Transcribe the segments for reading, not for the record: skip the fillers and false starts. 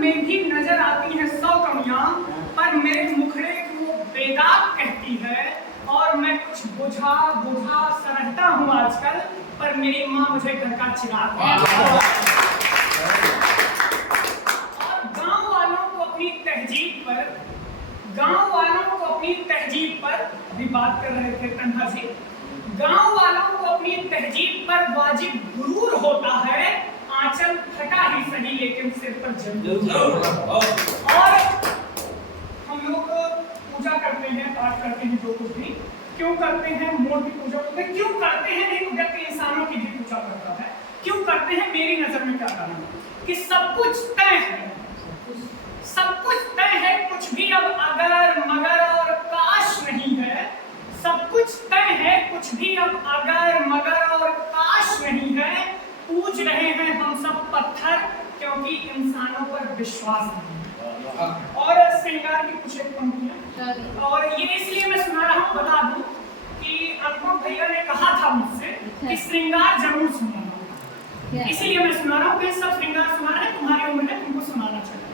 में भी नजर आती हैं 100 कमियां, पर मेरे मुखड़े की वो बेदाग कहती है। और मैं कुछ बुझा बुझा सरहता हूँ आजकल, पर मेरी माँ मुझे घर का चिराग है। और गांव वालों को अपनी तहजीब पर भी बात कर रहे थे तन्हा जी। गांव वालों को अपनी तहजीब पर वाजिब गुरूर होता है, आंचल फटा ही सही लेकिन सिर पर जरूर। और हम लोग पूजा करते हैं, पाठ करते हैं, जो कुछ भी क्यों करते हैं, मोर की पूजा करते हैं, क्यों करते हैं, नहीं करते, इंसानों की भी पूजा करता है, क्यों करते हैं? मेरी नजर में क्या कारण है कि सब कुछ तय है, सब कुछ तय है, कुछ भी अब अगर मगर और काश नहीं है। सब कुछ तय है, कुछ भी अब अगर मगर और काश नहीं है। पूज रहे हैं हम सब पत्थर, क्योंकि इंसानों पर विश्वास नहीं है। और श्रृंगार की कुछ एक पंक्तियां, और ये इसलिए मैं सुना रहा हूँ, बता दूं कि अनुपम भैया ने कहा था मुझसे कि श्रृंगार जरूर सुनाना, इसीलिए मैं सुना रहा हूँ कि सब श्रृंगार सुनाना है, तुम्हारी उम्र है, तुमको सुनाना चाहिए।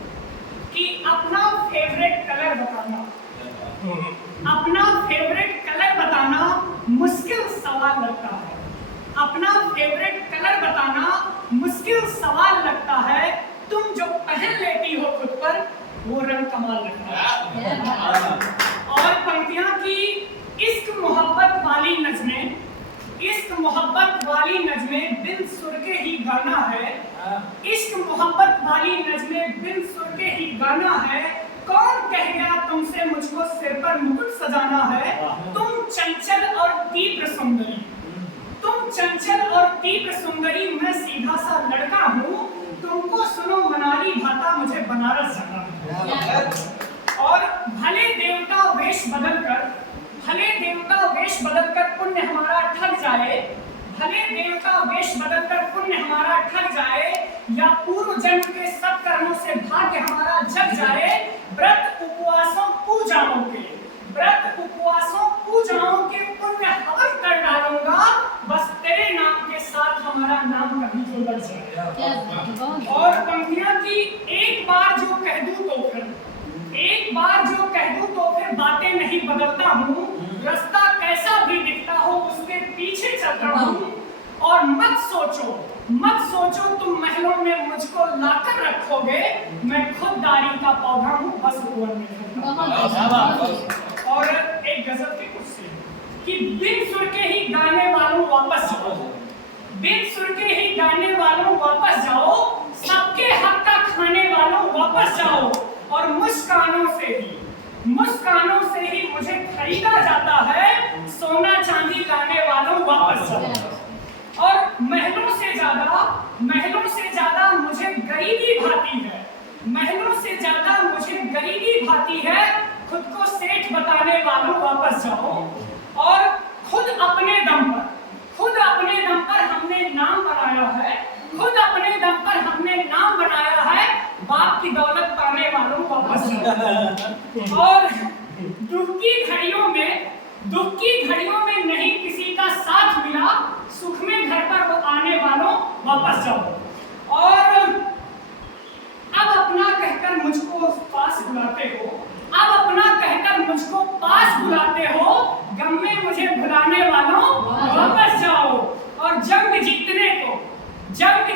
कि अपना फेवरेट कलर बताना, अपना फेवरेट कलर बताना मुश्किल सवाल लगता है। अपना फेवरेट कलर बताना मुश्किल सवाल लगता है। तुम जो पहन लेती हो खुद पर, वो रंग कमाल लगता है। और पंक्तियां की इश्क मोहब्बत वाली नज़में, इश्क मोहब्बत वाली नज़में बिन सुर के ही गाना है। इश्क मोहब्बत वाली नज़में बिन सुर के ही गाना है। कौन कह गया तुमसे मुझको सिर पर मुकुट सजाना है? तुम चंचल और तीव्र सुंदरी, तुम चंचल और तीव्र सुंदरी, मैं सीधा सा लड़का हूँ। तुमको सुनो मनाली भाता, मुझे बनारस जाना है। और भले देवता वेश बदलकर, भले देवता वेश बदलकर पुण्य हमारा ठग जाए, भले देवता वेश बदलकर पुण्य हमारा ठग जाए, या पूर्व जन्म के सब कर्मों से भाग्य हमारा जग जाए। व्रत उपवासों पूजाओं के, व्रत उपवासों पूजाओं के पुण्य हवन कर डालूंगा, बस तेरे नाम के साथ हमारा नाम कभी जो लग जाए। और पंक्तियां की एक बार जो कह दूं तो फिर, एक बार जो कह दूं तो फिर बातें नहीं बदलता हूँ। रास्ता कैसा भी दिखता हो उसके पीछे चलता हूँ। और मत सोचो तुम महलों में मुझको लाकर रखोगे, मैं खुद दारी का पौधा हूँ, बस कुंवर में। और एक गजल की कुर्सी कि बिन सुर के ही गाने वालों वापस जाओ, बिन सुर के ही गाने वालों वापस जाओ, सबके हक का खाने वालों वापस जाओ। और मुस्कानों से ही मुझे खरीदा जाता है, सोना चांदी लाने वालों वापस जाओ। और महलों से ज्यादा मुझे गरीबी भाती है, महलों से ज्यादा मुझे गरीबी भाती है। खुद को सेठ बताने वालों वापस जाओ। और खुद अपने दम पर हमने नाम बनाया है, खुद अपने दम पर हमने नाम बनाया है। बाप की दौलत पाने वालों वापस जाओ। और दुख की घड़ियों में नहीं किसी का साथ मिला, सुख में घर पर वो आने वालों वापस जाओ। और अब अपना कहकर मुझको पास बुलाते हो, अब अपना कहकर मुझको पास बुलाते हो, गम में मुझे भुलाने वालों वापस जाओ। और जंग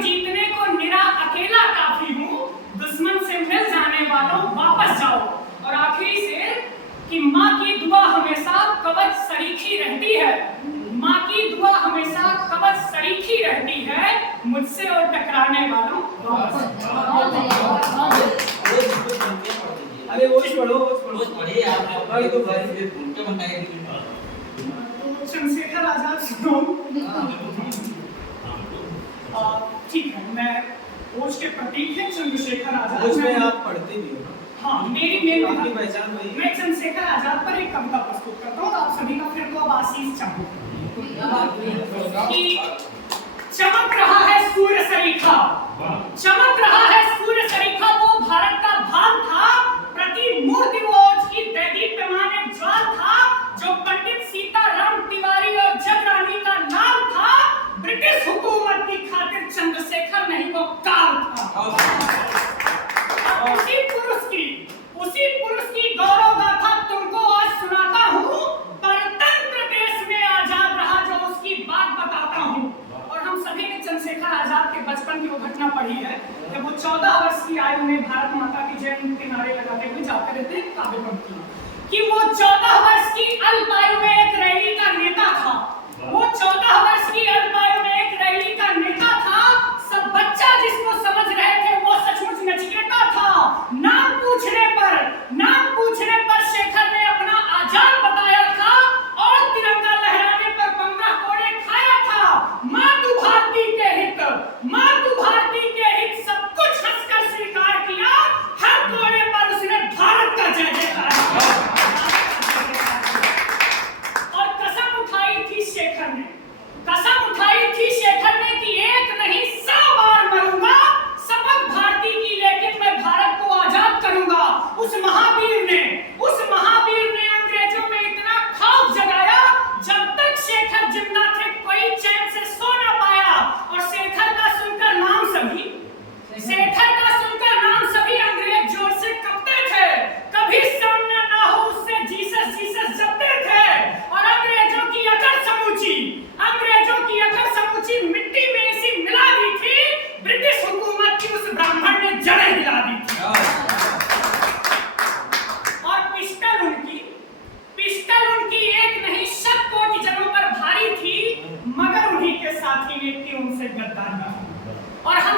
जीतने को निरा अकेला काफी हूँ, दुश्मन से मिल जाने वालों वापस जाओ। और आखिरी शेर कि माँ की दुआ हमेशा कवच सरीखी रहती है, माँ की दुआ हमेशा कवच सरीखी रहती है, मुझसे और टकराने वालों वापस जाओ। अरे वो पढ़े आप भाई तो भाई से उनके बताए तो चंद्रशेखर आजाद सुनो। ठीक है, मैं ओज के प्रतीक हैं चंद्रशेखर आजाद। ओज में आप पढ़ते भी हो? हाँ, मेरी आपकी पहचान वही है। मैं चंद्रशेखर आजाद पर एक कविता प्रस्तुत करता हूँ, तो आप सभी का फिर तो अब आशीष चाहूँ कि चमक रहा है सूर्य सरीखा, चमक रहा है सूर्य सरीखा, वो भारत का भाग था, प्रति मूर्ति वो ओज की दैदीप्यमान ज्वाल था, जो पंडित सीताराम तिवारी और जगरानी का नाम था। ब्रिटिश हुकूमत की खातिर चंद्रशेखर नहीं वो काल था। रही है। जब वो 14 वर्ष की आयु में भारत माता की जय के नारे लगाते हुए जाते रहते हैं काव्य पंक्तियां कि वो 14 वर्ष की अल्प आयु में एक रैली का नेता था। वो 14 वर्ष की अल्प आयु में एक रैली का नेता था। सब बच्चा जिसको समझ रहे थे वो सचमुच नचिकेता था। नाम पूछने पर शेखर ने अपना आजाद बताया था और तिरंगा लहराने पर 15 कोड़े खाया था। मातृ भारती के हित सब कुछ हंसकर स्वीकार किया। हर कोड़े पर उसने भारत का जय जयकार और कसम उठाई थी शेखर ने कि एक नहीं 100 बार मरूंगा, शपथ भारती की, लेकिन मैं भारत को आजाद करूंगा। उस महावीर ने अंग्रेजों में इतना खौफ जगाया, जब तक शेखर जिंदा थे कोई चैन से सो न पाया। और शेखर का सुनकर नाम सभी अंग्रेज जोर से कपते थे। कभी सामना ना हो उससे जीसस जपते थे। और अंग्रेजों की अकड़ समूची मिट्टी में इसी मिला दी थी। ब्रिटिश हुकूमत की उस ब्राह्मण ने जड़ें हिला दी थी। और पिस्टल उनकी एक नहीं 100 कोटि जगहों पर भारी थी, मगर उन्हीं के साथी ने की उनसे गद्दारी। और हम